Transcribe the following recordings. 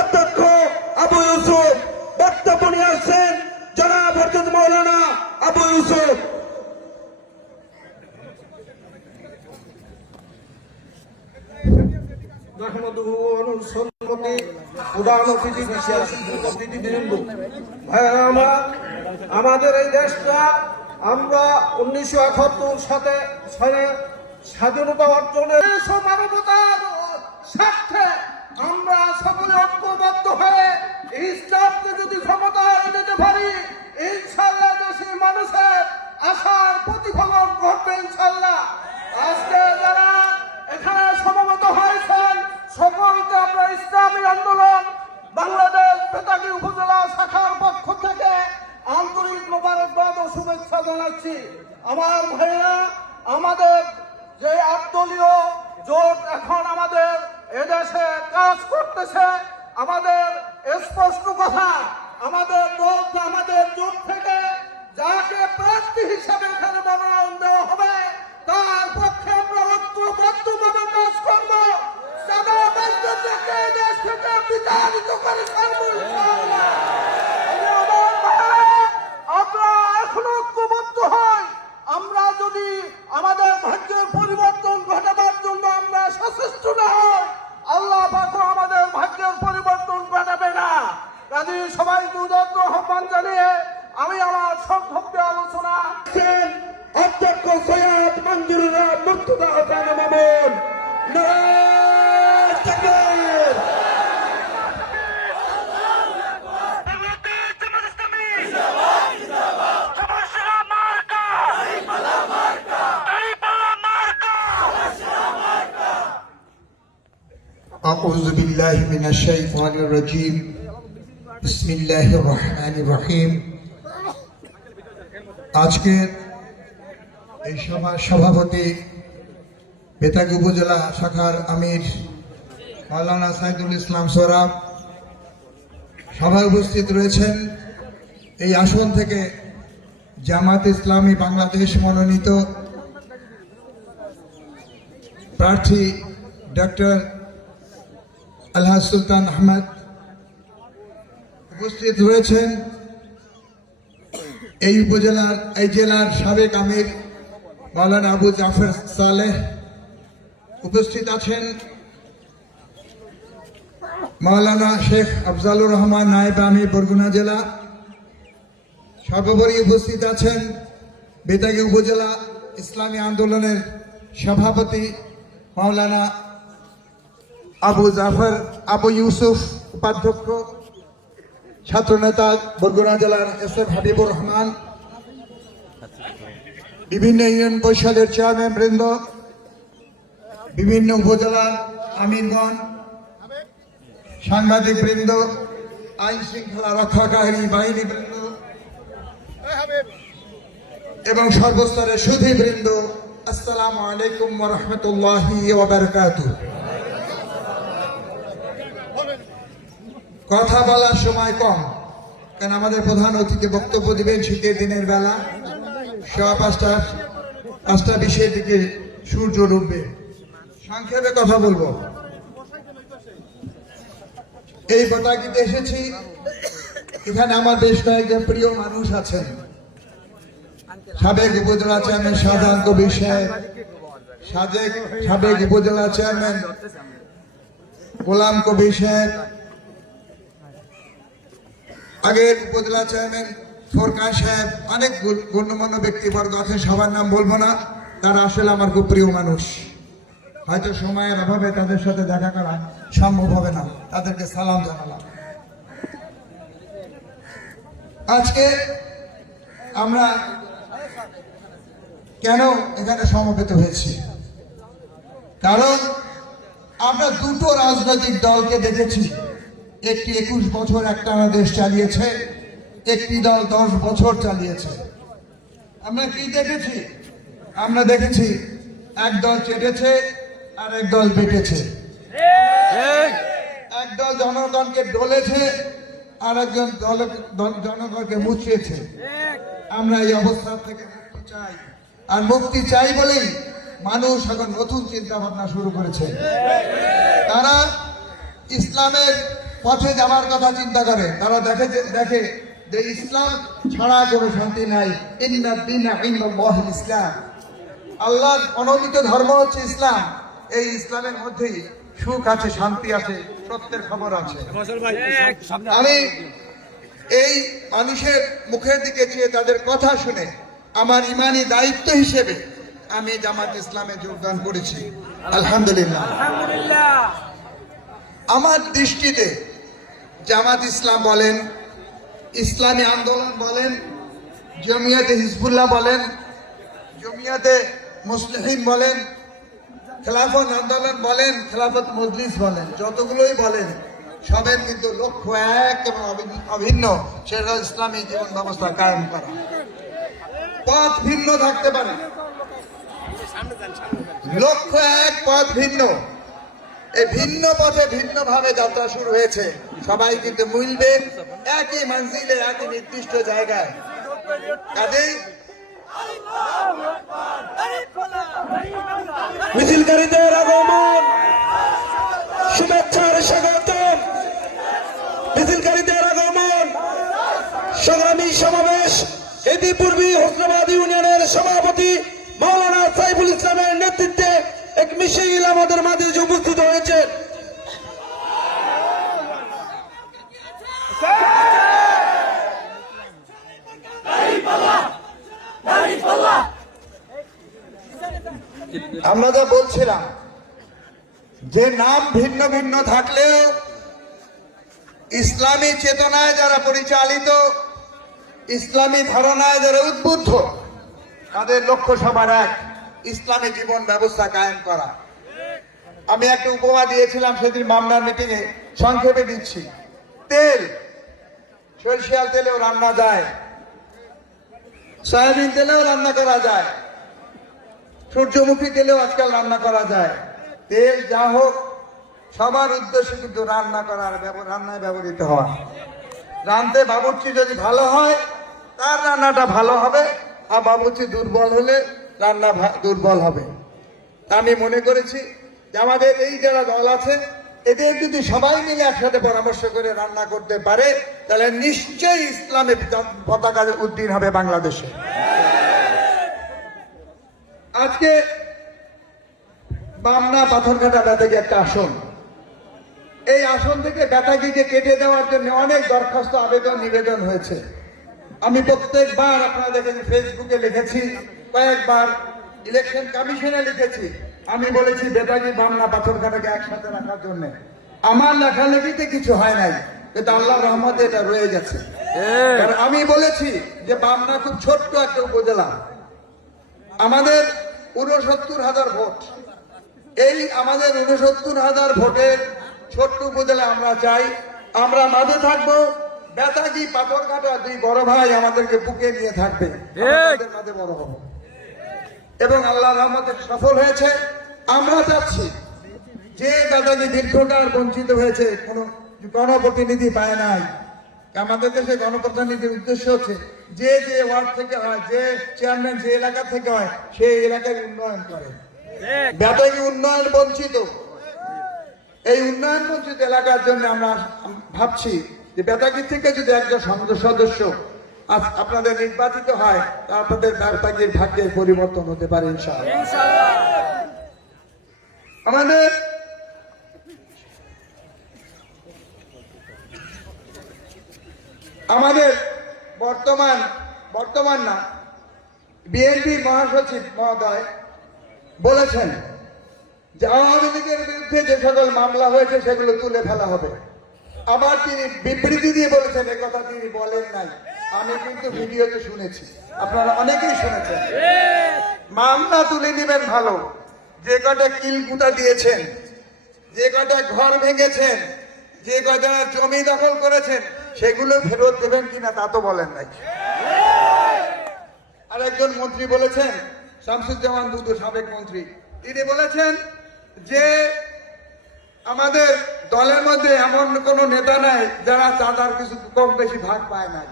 উপাধ্যক্ষ আবু ইউসুফ। বক্তব্য নিয়ে আসছেন জনাব হযরত মাওলানা আবু ইউসুফ। আমাদের এই দেশটা আমরা 1971 সালে স্বাধীনতা অর্জনের মানবতার স্বার্থে আমরা সকলে ঐক্যবদ্ধ হয়ে ইসলামকে যদি ক্ষমতায় যেতে পারি, ইনশাআল্লাহ দেশের মানুষের আশার প্রতিফলন ঘটবে ইনশাআল্লাহ। আজকে যারা এখানে সমবেত হয়েছেন সকলকে আমরা ইসলামী আন্দোলন বাংলাদেশ বেতাগী উপজেলা শাখার পক্ষ থেকে আন্তরিক মোবারকবাদ ও শুভেচ্ছা জানাচ্ছি। আমার ভাইয়েরা, আমাদের যে আটদলীয় জোট এখন আমাদের এদেশে কাজ করতেছে, আমাদের স্পষ্ট কথা, আমাদের দল আমাদের জোট থেকে যাকে প্রার্থী হিসাবে এখানে মনোনয়ন দেওয়া হবে তার পক্ষে আমরা ঐক্যবদ্ধভাবে কাজ করব। দেশ থেকে বিতাড়িত করে ছাড়বো ইনশাআল্লাহ। আমরা এখনো ঐক্যবদ্ধ হই। আমরা যদি আমাদের ভাগ্যের পরিবর্তন ঘটাবার জন্য আমরা সচেষ্ট না হই, আল্লাহ পাক আমাদের ভাগ্যের পরিবর্তন ঘটাবে না। কাজে সবাই দুদত্ত আহ্বান জানিয়ে আমি আমার সংক্ষিপ্ত আলোচনা অধ্যক্ষ সৈয়দ মঞ্জুরুর মুর্তজা হাসান মামুন। নারায়ে তাকবীর। أعوذ بالله من الشيطان الرجيم بسم الله الرحمن الرحيم। আজকের এই সভার সভাপতি বেতাগী উপজেলা শাখার আমির মাওলানা সাইদুল ইসলাম সোহরাব, সভায় উপস্থিত রয়েছেন এই আসন থেকে জামাত ইসলামী বাংলাদেশ মনোনীত প্রার্থী ডক্টর আলহাজ সুলতান আহমদ, উপস্থিত রয়েছেন এই জেলার সাবেক আমির মাওলানা আবু জাফর সালেহ, উপস্থিত আছেন মাওলানা শেখ আফজালুর রহমান নায়েব আমির বরগুনা জেলা, সর্বোপরি উপস্থিত আছেন বেতাগী উপজেলা ইসলামী আন্দোলনের সভাপতি মাওলানা আবু জাফর আবু ইউসুফ, উপাধ্যক্ষ ছাত্রনেতা বরগুনা জেলার এস.এম. হাবিবুর রহমান, বিভিন্ন ইউনিয়ন পরিষদের চেয়ারম্যান বৃন্দ, বিভিন্ন উপজেলার আমিরগণ, সাংবাদিক বৃন্দ, আইন শৃঙ্খলা রক্ষাকারী বাহিনী বৃন্দ এবং সর্বস্তরের সুধী বৃন্দ, আসসালামু আলাইকুম ওয়া রাহমাতুল্লাহি ওয়া বারাকাতুহু। কথা বলার সময় কম, কারণ আমাদের প্রধান অতিথি বক্তব্য দিবেন শীতের দিনের বেলা, 5:20 দিকে সূর্য ডুববে। সংক্ষেপে কথা বলবো। এই বেতাগীতে এসেছি, এখানে আমার বেশ কয়েকজন প্রিয় মানুষ আছেন। সাবেক উপজেলা চেয়ারম্যান শাহজাহান কবির সাহেব, সাবেক উপজেলা চেয়ারম্যান গোলাম কবির সাহেব, আগের উপজেলা চেয়ারম্যান ফোরকান সাহেব, অনেক গণ্যমান্য ব্যক্তিবর্গ আছেন, সবার নাম বলবো না, তারা আসলে আমার খুব প্রিয় মানুষ। হয়তো সময়ের অভাবে তাদের সাথে দেখা করা সম্ভব হবে না, তাদেরকে সালাম জানালাম। আজকে আমরা কেন এখানে সমবেত হয়েছি, কারণ আমরা দুটো রাজনৈতিক দলকে দেখেছি। একটি 21 বছর একটানা দেশ চালিয়েছে, একটি দল 10 বছর চালিয়েছে। আমরা কি দেখেছি? আমরা দেখেছি এক দল চেটেছে আর এক দল বেটেছে, এক দল জনগণকে ডলেছে আর একজন জনগণকে মুছিয়েছে। আমরা এই অবস্থা থেকে মুক্তি চাই, আর মুক্তি চাই বলেই মানুষ এখন নতুন চিন্তা ভাবনা শুরু করেছে। তারা ইসলামের পথে যাওয়ার কথা চিন্তা করে, তারা দেখে যে ইসলাম ছাড়া কোনো শান্তি নাই। ইন্না দ্বীনা ইনদাল্লাহিল ইসলাম, আল্লাহর মনোনীত ধর্ম হচ্ছে ইসলাম। এই ইসলামের মধ্যেই সুখ আছে, শান্তি আছে, সত্যের খবর আছে। আমি এই মানুষের মুখের দিকে চেয়ে তাদের কথা শুনে আমার ইমানি দায়িত্ব হিসেবে আমি জামাত ইসলামে যোগদান করেছি। আলহামদুলিল্লাহ। আমার দৃষ্টিতে জামাত ইসলাম বলেন, ইসলামী আন্দোলন বলেন, জমিয়াতে হিজবুল্লাহ বলেন, জমিয়াতে মুসলিহিন বলেন, খেলাফত আন্দোলন বলেন, খেলাফত মজলিস বলেন, যতগুলোই বলেন সবের কিন্তু লক্ষ্য এক এবং অভিন্ন, সেটা ইসলামী জীবন ব্যবস্থা কায়েম করা। পথ ভিন্ন থাকতে পারে, লক্ষ্য এক, পথ ভিন্ন। এই ভিন্ন পথে ভিন্ন ভাবে যাত্রা শুরু হয়েছে, সবাই কিন্তু মিলবে একই মঞ্জিলে, একই নির্দিষ্ট জায়গায়। কাজেই মিছিলকারীদের আগমন, শুভেচ্ছার স্বাগতম। মিছিলকারীদের আগমন, সংগ্রামী সমাবেশ ইতিপূর্বে হোসনাবাদ ইউনিয়নের সভাপতি মাওলানা সাইফুল ইসলামের নেতৃত্বে এক মিছিল আমাদের মাঝে উপস্থিত হয়েছে। আমরা যা বলছিলাম যে নাম ভিন্ন ভিন্ন থাকলেও ইসলামী চেতনায় যারা পরিচালিত, ইসলামী ধারণায় যারা উদ্বুদ্ধ, তাদের লক্ষ্য সবার এক, ইসলামী জীবন ব্যবস্থা কায়েম করা। আমি একটা উপমা দিয়েছিলাম সেদিন মামলার মিটিং এ, সংক্ষেপে দিচ্ছি। তেল, সরিষার তেলেও রান্না যায়, সয়াবিন তেলেও রান্না করা যায়, সূর্যমুখী তেলেও আজকাল রান্না করা যায়। তেল যা হোক, সবার উদ্দেশ্য কিন্তু রান্নায় ব্যবহৃত হওয়া। রাঁধতে বাবুর্চি যদি ভালো হয়, তার রান্নাটা ভালো হবে, আর বাবুর্চি দুর্বল হলে রান্না দুর্বল হবে। আমি মনে করেছি যে আমাদের এই যারা দল আছে, এদের যদি সবাই মিলে একসাথে পরামর্শ করে রান্না করতে পারে, তাহলে নিশ্চয়ই ইসলামে পতাকা উড্ডীন হবে বাংলাদেশে। আজকে বামনা পাথরঘাটা বেতাগী একটা আসন, এই আসন থেকে বেতাগীকে কেটে দেওয়ার জন্য অনেক দরখাস্ত, আবেদন, নিবেদন হয়েছে। আমি প্রত্যেকবার, আপনারা দেখেন, ফেসবুকে লিখেছি, কয়েকবার ইলেকশন কমিশনে লিখেছি। আমি বলেছি বেতাগী বামনা পাথরঘাটাকে একসাথে রাখার জন্য। আমার লেখালেখিতে কিছু হয় নাই, কিন্তু আল্লাহর রহমতে এটা রয়ে গেছে। কারণ আমি বলেছি যে বামনা খুব ছোট্ট একটা উপজেলা, আমাদের ৬৯,০০০ ভোট। এই আমাদের ৬৯,০০০ ভোটের ছোট্ট উপজেলা আমরা চাই, আমরা মাঝে থাকবো। বেতাগী পাথরঘাটা দুই বড় ভাই আমাদেরকে বুকে নিয়ে থাকবে, আমাদের মাঝে বড় হবো। এবং আল্লাহর রহমতে সফল হয়েছে। আমরা চাচ্ছি যে বেতাগী দীর্ঘকাল বঞ্চিত হয়েছে, কোনো গণপ্রতিনিধি পায় নাই। আমাদের দেশে গণপ্রতিনিধির উদ্দেশ্য হচ্ছে যে যে ওয়ার্ড থেকে হয়, যে চেয়ারম্যান যে এলাকা থেকে হয়, সেই এলাকার উন্নয়ন করে। বেতাগী উন্নয়ন বঞ্চিত, এই উন্নয়ন বঞ্চিত এলাকার জন্য আমরা ভাবছি যে বেতাগী থেকে যদি একজন সংসদ সদস্য আপনাদের নির্বাচিত হয়, তা আপনাদের বেতাগীর ভাগ্যের পরিবর্তন হতে পারে ইনশাআল্লাহ। আমাদের বর্তমান না, বিএনপি মহাসচিব মহোদয় বলেছেন যে আওয়ামী লীগের বিরুদ্ধে যে সকল মামলা হয়েছে সেগুলো তুলে ফেলা হবে। আবার তিনি বিবৃতি দিয়ে বলেছেন, এ কথা তিনি বলেন নাই, আমি কিন্তু ভিডিওতে শুনেছি, আপনারা অনেকেই শুনেছেন। মামলা তুলে নেবেন ভালো, যে কটা কিলকুটা দিয়েছেন, যে কটা ঘর ভেঙেছেন, যে কটা জমি দখল করেছেন, সেগুলো ফেরত দেবেন কিনা তা তো বলেন নাই। আর একজন মন্ত্রী বলেছেন, শামসুজ্জামান দুদু, সাবেক মন্ত্রী, তিনি বলেছেন যে আমাদের দলের মধ্যে এমন কোন নেতা নাই যারা চাঁদার কিছু কম বেশি ভাগ পায় নাই,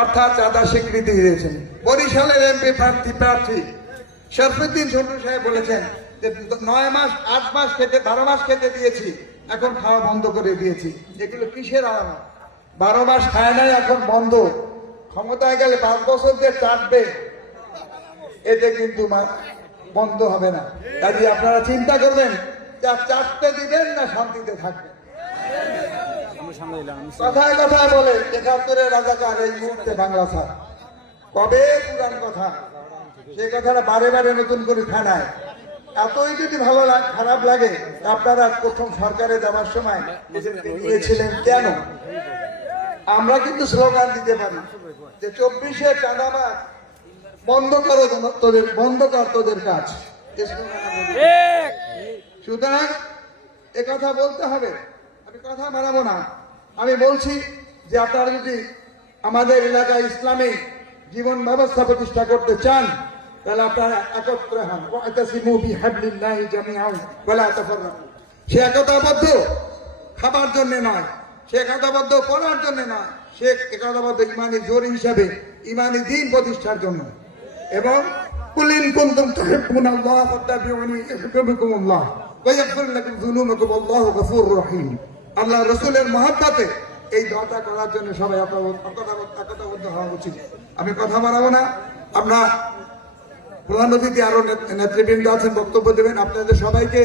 অর্থাৎ চাঁদা স্বীকৃতি দিয়েছেন। বরিশালের এমপি প্রার্থী শরফুদ্দিন ছোট্টু সাহেব বলেছেন যে 9 মাস 8 মাস খেতে 12 মাস খেতে দিয়েছি, এখন খাওয়া বন্ধ করে দিয়েছি। এগুলো কিসের আলামত? 12 মাস খায় নাই, এখন বন্ধ। ক্ষমতায় গেলে 5 বছর যে চাটবে, এতে কিন্তু বন্ধ হবে না। কাজে আপনারা চিন্তা করবেন যে আর চাটতে দিবেন না শান্তিতে থাকবেন। কথায় কথায় বলে 71-এর রাজাকার এই মুহূর্তে বাংলা ছাড়, কবে পুরান কথা, সেই কথাটা বারে বারে নতুন করে খানায়। এতই যদি ভালো খারাপ লাগে, আপনারা প্রথম সরকারে যাওয়ার সময় গিয়েছিলেন কেন? আমরা কিন্তু স্লোগান দিতে পারি যে 24-এ চাঁদাবাজ বন্ধ করো, বন্ধ কর তোদের কাজ। সুতরাং কথা বলতে হবে। আমি কথা বাড়াবো না, আমি বলছি যে আপনারা যদি আমাদের এলাকায় ইসলামী জীবন ব্যবস্থা প্রতিষ্ঠা করতে চান, তাহলে আপনারা একত্র হন। সে একতাবদ্ধ খাবার জন্য নয়, সে একতাবদ্ধ পড়ার জন্য নয়, সে একতাবদ্ধ ইমানি জোর হিসাবে ইমানি দিন প্রতিষ্ঠার জন্য। এবং কুলিন কুনতুম তুহিব্বুনাল্লাহ ফাত্তাবিউনি ইউহিব্বুকুমুল্লাহ ওয়া ইয়াগফির লাকুম যুনুবাকুম আল্লাহু গফুরুর রহিম। আল্লাহ রাসূলের মহব্বতে এই দোয়াটা করার জন্য সবাই একতাবদ্ধ হওয়া উচিত। আমি কথা বাড়াবো না, আমরা প্রধান অতিথি আরো নেতৃবৃন্দ আছেন, বক্তব্য দেবেন। আপনাদের সবাইকে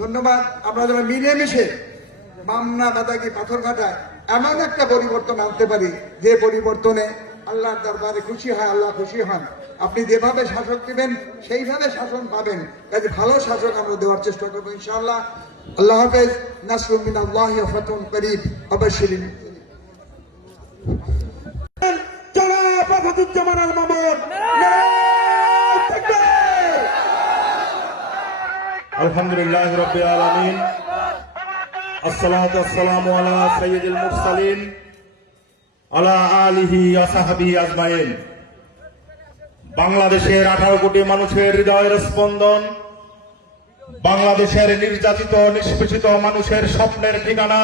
ধন্যবাদ। আমরা যেন মিলেমিশে মামনা বাদাগি পাথরঘাটায় এমন একটা পরিবর্তন আনতে পারি যে পরিবর্তনে আল্লাহর দরবারে খুশি হয়, আল্লাহ খুশি হন। আপনি যেভাবে শাসক দিবেন সেইভাবে শাসন পাবেন। কাজে ভালো শাসক আমরা দেওয়ার চেষ্টা করবো ইনশাআল্লাহ। আল্লাহ হাফেজ। নাসরুম মিনাল্লাহি ওয়া ফাতহুন করিব। আবাশশিরিন। জনাব আসাদুজ্জামান আল মামুন। আলহামদুলিল্লাহ রাব্বিল আলামিন। আসসালাতু ওয়াসসালামু আলা সাইয়্যিদিল মুরসালিন আলা আলিহি ওয়া সাহবিহি আজমাইন। বাংলাদেশের 18 কোটি মানুষের হৃদয়ের স্পন্দন, বাংলাদেশের নির্যাতিত নিষ্পেষিত মানুষের স্বপ্নের ঠিকানা,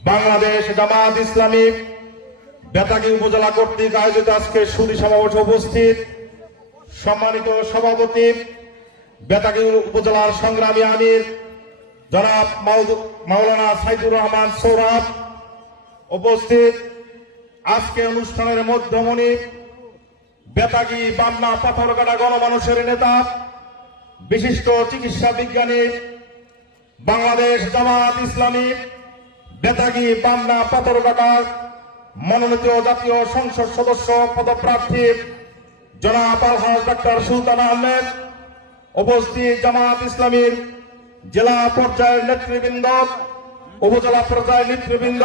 বাংলাদেশ জামাত ইসলামী বেতাগী উপজেলা কর্তৃক আয়োজিত আজকের সুধী সমাবেশে উপস্থিত সম্মানিত সভাপতি, বেতাগী উপজেলার সংগ্রামী আমির জনাব মাওলানা সাইদুর রহমান সৌরভ, উপস্থিত আজকে অনুষ্ঠানের মধ্যমণি বেতাগী বামনা পাথরঘাটা গণমানুষের নেতা, বিশিষ্ট চিকিৎসা বিজ্ঞানী, বাংলাদেশ জামাত ইসলামী বেতাগী বামনা পাথরঘাটার মনোনীত জাতীয় সংসদ সদস্য পদপ্রার্থী জনাব আলহাজ ডাক্তার সুলতান আহমেদ, উপস্থিত জামাত ইসলামীর জেলা পর্যায়ের নেতৃবৃন্দ, উপজেলা পর্যায়ের নেতৃবৃন্দ,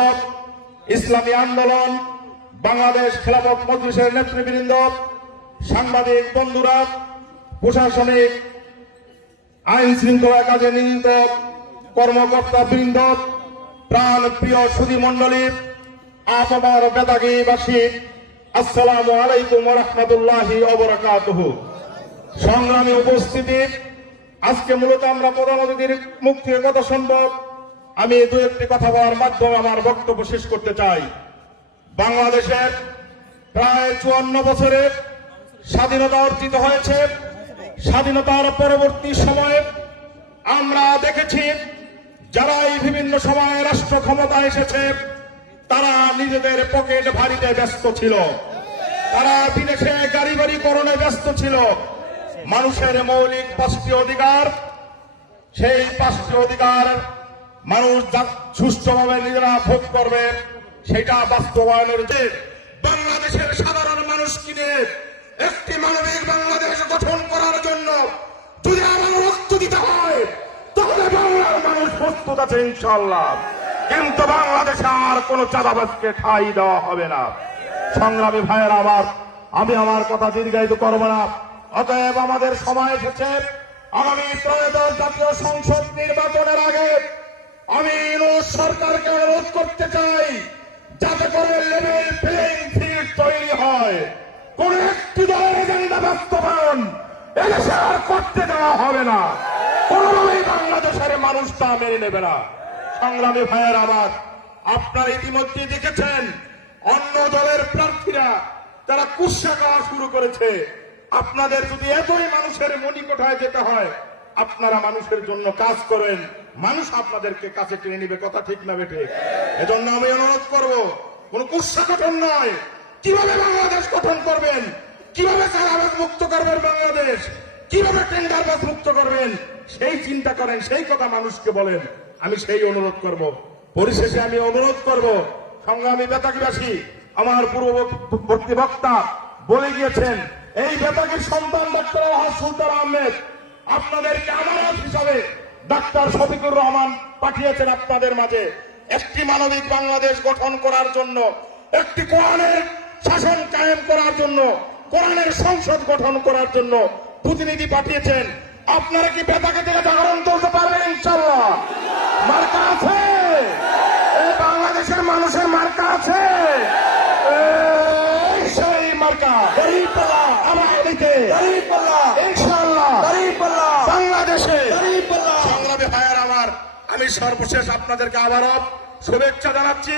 ইসলামী আন্দোলন, বাংলাদেশ খেলাফত মজলিসের নেতৃবৃন্দ, সাংবাদিক বন্ধুরা, প্রশাসনিক আইন শৃঙ্খলা কাজে নিয়োজিত কর্মকর্তা বৃন্দ, প্রাণ প্রিয় সুধী মন্ডলী, আপনার বেতাগীবাসী, আসসালামু আলাইকুম ওয়া রাহমাতুল্লাহি ওয়া বারাকাতুহু। সংগ্রামী উপস্থিতি, আজকে মূলত আমরা প্রধান অতিথির মুখ থেকে কথা শুনব। আমি দু একটি কথা বলার মাধ্যমে আমার বক্তব্য শেষ করতে চাই। বাংলাদেশের প্রায় 54 বছরে স্বাধীনতা অর্জিত হয়েছে। স্বাধীনতার পরবর্তী সময়ে আমরা দেখেছি যারা এই বিভিন্ন সময়ে রাষ্ট্র ক্ষমতায় এসেছে তারা নিজেদের পকেট ভারীতে ব্যস্ত ছিল, তারা বিদেশে গাড়ি বাড়ি করণে ব্যস্ত ছিল। মানুষের মৌলিক 5টি অধিকার, সেই 5টি অধিকার মানুষ সুষ্ঠুভাবে নিজেরা ভোগ করবে, সেটা বাস্তবায়নের যে বাংলাদেশের সাধারণ মানুষকে নিয়ে একটি মানবিক বাংলাদেশ গঠন করার জন্য যদি আমার রক্ত দিতে হয় তাহলে বাংলার মানুষ প্রস্তুত আছে ইনশাআল্লাহ। কিন্তু বাংলাদেশে আর কোন চাঁদাবাজকে ঠাঁই দেওয়া হবে না। সংগ্রামী ভাইয়েরা আমার, আমি আমার কথা দীর্ঘায়িত করব না। অতএব আমাদের সময় এসেছে আগামী ত্রয়োদশ জাতীয় সংসদ নির্বাচনের আগে আমি সরকারকে অনুরোধ করতে চাই যাতে করে লেভেল প্লেইং ফিল্ড তৈরি হয়। কোন একটি দলের এজেন্ডা বাস্তবায়ন এদেশে আর করতে দেওয়া হবে না। কোনোভাবেই বাংলাদেশের মানুষ তা মেনে নেবে না। সংগ্রামী ভাইয়ের আমার, আপনারা ইতিমধ্যে দেখেছেন অন্য দলের প্রার্থীরা তারা কুৎসা গাওয়া শুরু করেছে। আপনাদের যদি এতই মানুষের মণিকোঠায় যেতে হয়, আপনারা মানুষের জন্য কাজ করেন, মানুষ আপনাদেরকে কাছে টেনে নিবে। কথা ঠিক না বেঠে? এজন্য আমি অনুরোধ করব, কোন কুৎসা গঠন নয়, কিভাবে বাংলাদেশ গঠন করবেন, কিভাবে চাঁদাবাজ মুক্ত করবেন বাংলাদেশ, কিভাবে টেন্ডারবাজ মুক্ত করবেন, সেই চিন্তা করেন, সেই কথা মানুষকে বলেন। আমি সেই অনুরোধ করব। পরিশেষে আমি অনুরোধ করব, সংগ্রামী বেতাগীবাসী, আমার পূর্ববর্তী বক্তা বলে গিয়েছেন, এই বেতাগীর সন্তান ডাক্তার ওয়াহাব সুলতান আহমেদ আপনাদেরকে আমানত হিসাবে ডাক্তার শফিকুর রহমান পাঠিয়েছেন আপনাদের মাঝে একটি মানবিক বাংলাদেশ গঠন করার জন্য, একটি কোরআনের শাসন কায়েম করার জন্য, কোরআনের সংসদ গঠন করার জন্য প্রতিনিধি পাঠিয়েছেন। আপনারা কি বেতাকে থেকে জাগরণ তুলতে পারবেন? ইনশাআল্লাহ। মার্কা আছে, এই বাংলাদেশের মানুষের মার্কা আছে, এই সেই মার্কা আমার দিকে ইনশাআল্লাহ বাংলাদেশে। সংগ্রামী ভাইয়ার আমার, আমি সর্বশেষ আপনাদেরকে আবারও শুভেচ্ছা জানাচ্ছি।